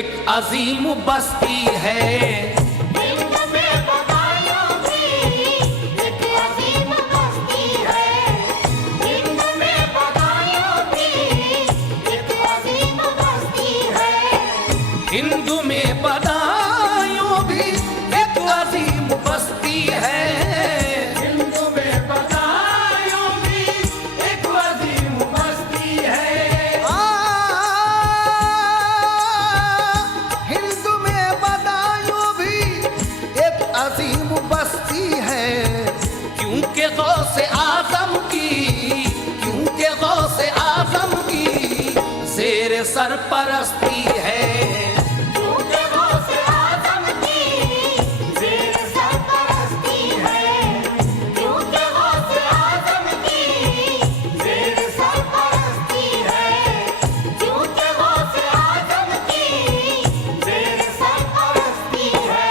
एक अजीम बस्ती है। हिंद में बदायूं भी एक अजीम बस्ती है। हिंद में बदायूं भी एक अजीम बस्ती है। हिंदू में बदायूं भी एक अजीम बस्ती है। हिंदू में बदायूं भी एक अजीम बस्ती है। हिंदू में बदायूं भी एक अजीम बस्ती है। क्योंकि गौसे आजम की, क्योंकि गौसे आजम की ज़ेर सरपरस्ती है। क्योंकि गौसे आज़म की ज़ेर सरपरस्ती है। क्योंकि गौसे आज़म की ज़ेर सरपरस्ती है। क्योंकि गौसे आज़म की ज़ेर सरपरस्ती है।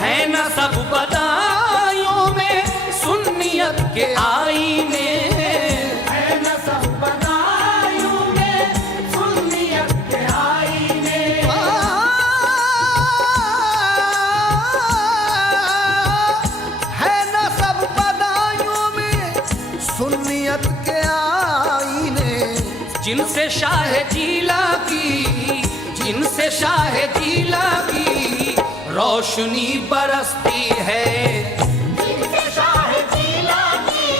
है न सब बदायूं में सुन्नियत के आईने। है न सब बदायूं में सुन्नियत के आईने। है न सब बदायूं में सुन्नियत के आईने। जिनसे शाह जीला की, जिनसे शाह जीला की रोशनी बरसती है। जिनसे शाह जीला की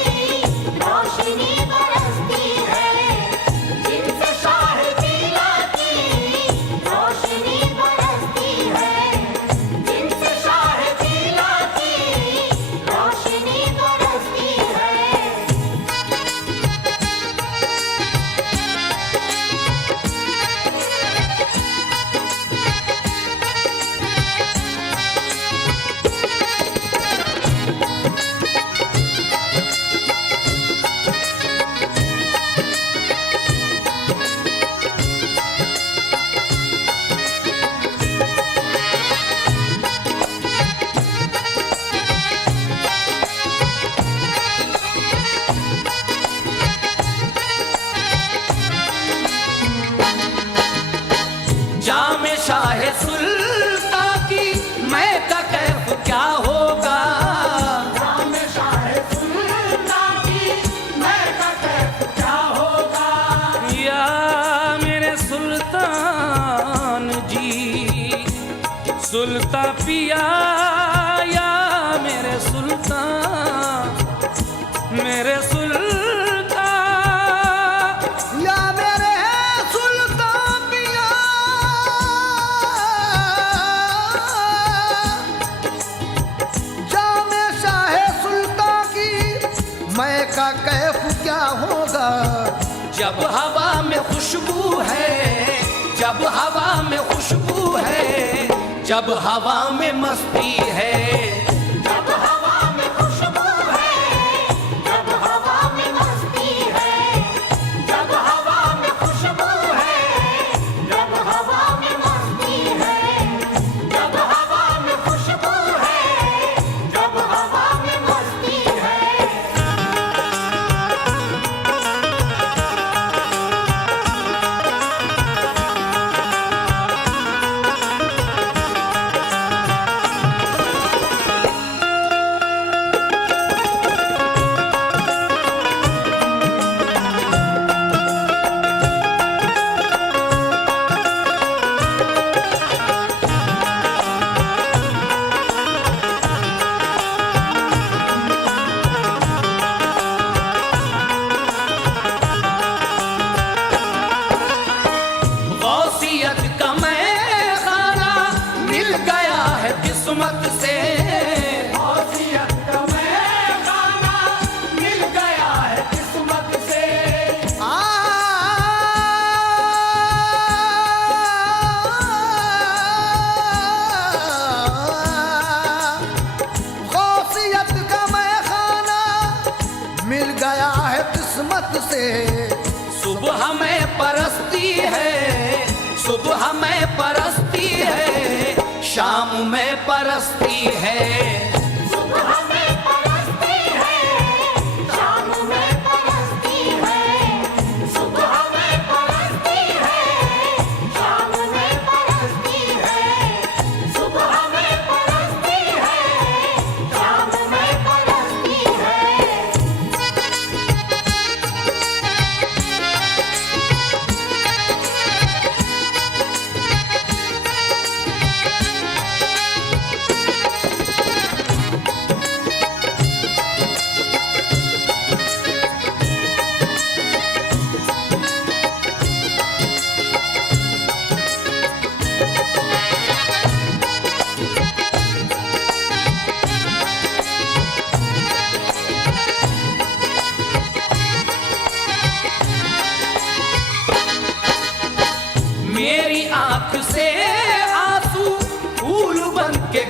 रोशनी बरसती है। जिनसे शाह जीला की रोशनी बरसती है। जिनसे शाह जीला की रोशनी बरसती है। जामे शाह सुल्ता की मैं का कैफ क्या होगा। जाम शाह सुल्ता की मैं का कैफ क्या होगा। या मेरे सुल्तान जी, सुल्तान पिया, या मेरे सुल्तान, मेरे सुल्तान, या मेरे सुल्तान पिया। जामे शाह सुल्तान की मैं का कैफ क्या होगा। जब हवा में खुशबू है, जब हवा में खुशबू है, जब हवा में मस्ती है। जब हवा में खुशबू है। जब हवा में मस्ती है। जब हवा में खुशबू है। जब हवा में मस्ती है। जब हवा में खुशबू है। जब हवा में मस्ती है।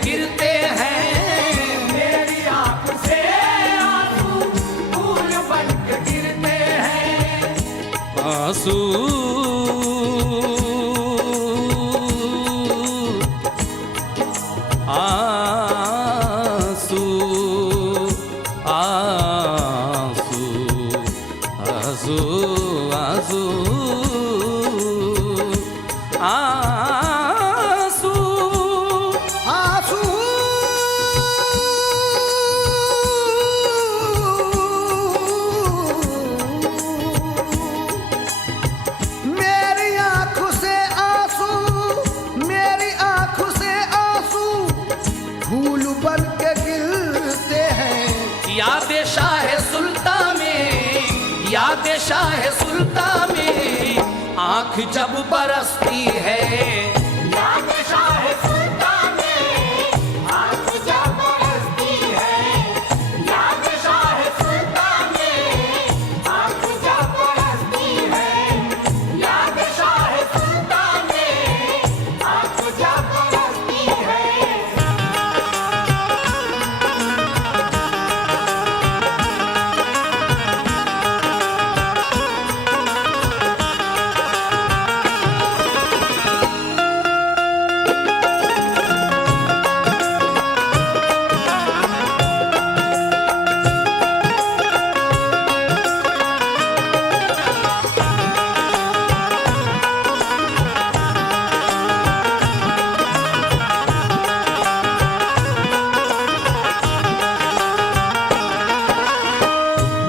गिरते हैं। मेरी आंख से आंसू फूल बन के गिरते हैं। आंसू आंसू आंसू आंसू आंसू आंसू आंसू मेरी आंखों से आंसू, मेरी आंखों से आंसू फूल बन के गिरते हैं। याद शाह सुल्तान में, याद शाह सुल्तान में आंख जब बरसती है। याद शाह सुल्तान में आंख जब बरसती है। याद शाह सुल्तान में आंख जब बरसती है। याद शाह सुल्तान में आंख जब बरसती है।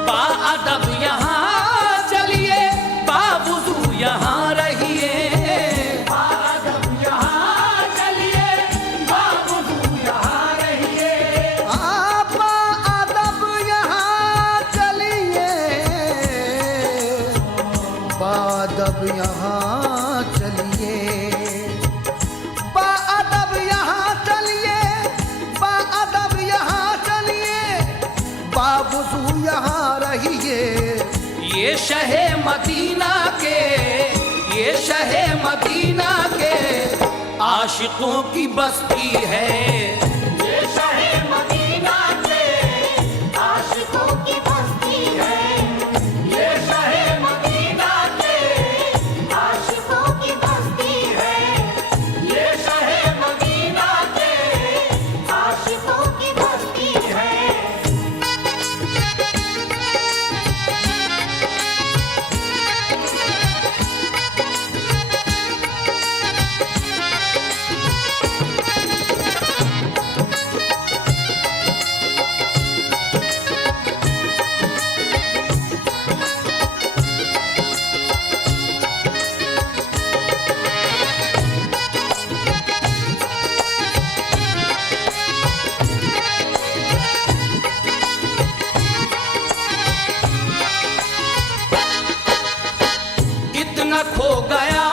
बाअदब यहाँ चलिए, बावुज़ू यहाँ रहिए। बाअदब यहाँ चलिए, बावुज़ू यहाँ रहिए। बाअदब यहाँ चलिए, बाअदब यहाँ चलिए। बाअदब यहाँ चलिए, बाअदब यहाँ चलिए, बावुज़ू यहाँ रहिए। ये शहे मदीना के, ये शहे मदीना के आशिकों की बस्ती है। ये शहे मदीना के आशिकों की बस्ती है। ये शहे मदीना के आशिकों की बस्ती है। ये शहे मदीना के आशिकों की बस्ती है। इतना खो गया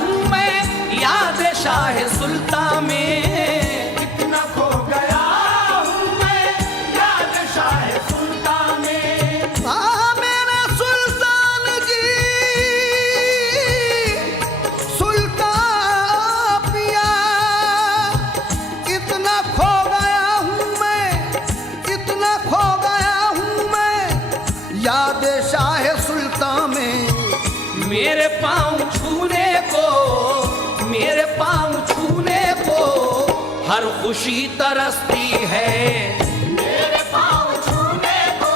हूँ मैं याद शाह सुल्तान में। इतना खो गया हूँ मैं याद शाह सुल्तान में। मेरे सुल्तान जी, सुल्तान पिया, इतना खो गया हूँ मैं, इतना खो गया हूँ मैं याद शाह सुल्तान में। मेरे पाँव छूने को, मेरे पाँव छूने को हर खुशी तरसती है। मेरे पाँव छूने को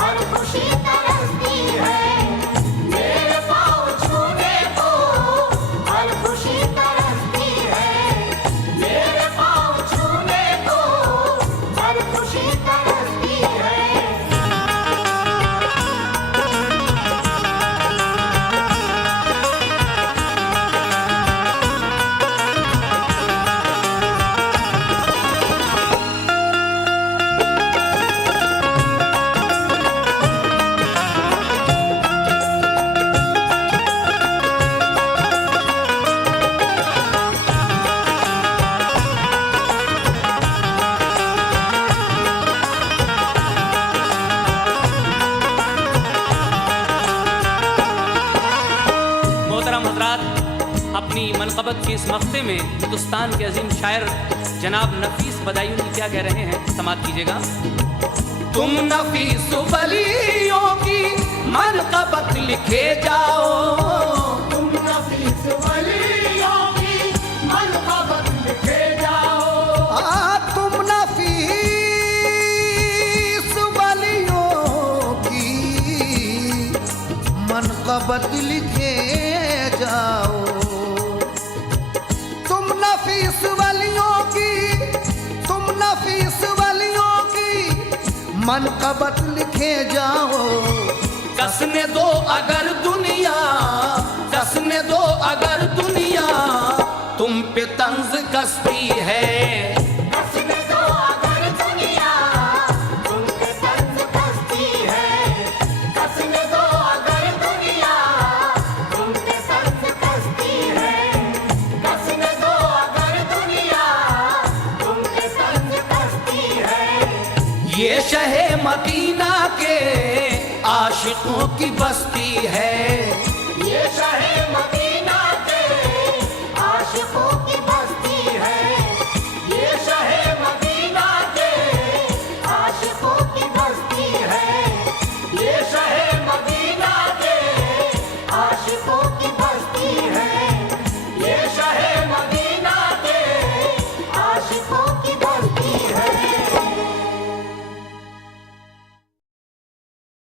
हर खुशी तरसती है। मेरे पाँव छूने को हर खुशी तरसती है। मेरे पाँव छूने को हर खुशी तरसती है। अपनी मनक़बत के इस मक़ते में हिंदुस्तान के अजीम शायर जनाब नफीस बदायूं जी क्या कह रहे हैं, समाअत कीजिएगा। तुम नफीस वलियों की मनक़बत लिखे जाओ, तुम नफीस वलियों की मनक़बत लिखे जाओ। तुम नफीस वलियों की मनक़बत लिखे जाओ, तुम नफीस वलियों की, तुम नफीस वलियों की मनक़बत लिखे जाओ। कसने दो अगर दुनिया, कसने दो अगर दुनिया तुम पे तंज कसती है, कसने दो अगर दुनिया तुम पे तंज कसती है, कसने दो अगर दुनिया तुम पे तंज कसती है, कसने दो अगर दुनिया तुम पे तंज कसती है। ये शहे मदीना के आशिकों की बस्ती है, ये शहे मदीना